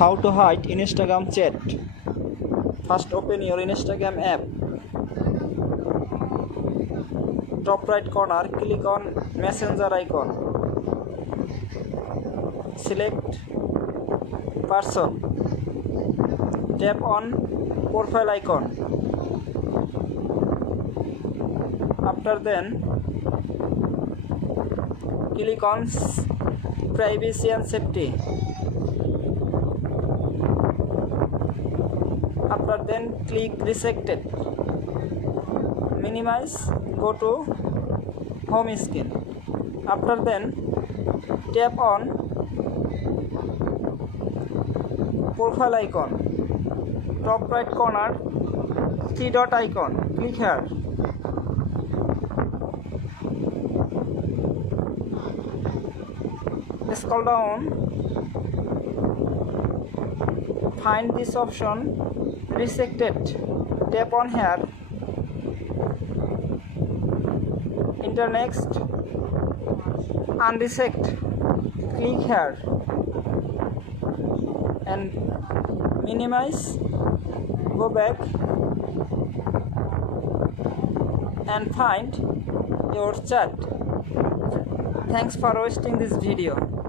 How to hide Instagram chat. First open your Instagram app. Top right corner, click on messenger icon. Select person. Tap on profile icon. After then, click on privacy and safety. After then, click restricted. Minimize, go to home screen. After then, tap on profile icon. Top right corner, three dot icon. Click here. Scroll down. Find this option restricted. Tap on here. Enter next. Unrestrict. Click here and minimize. Go back and find your chat. Thanks for watching this video.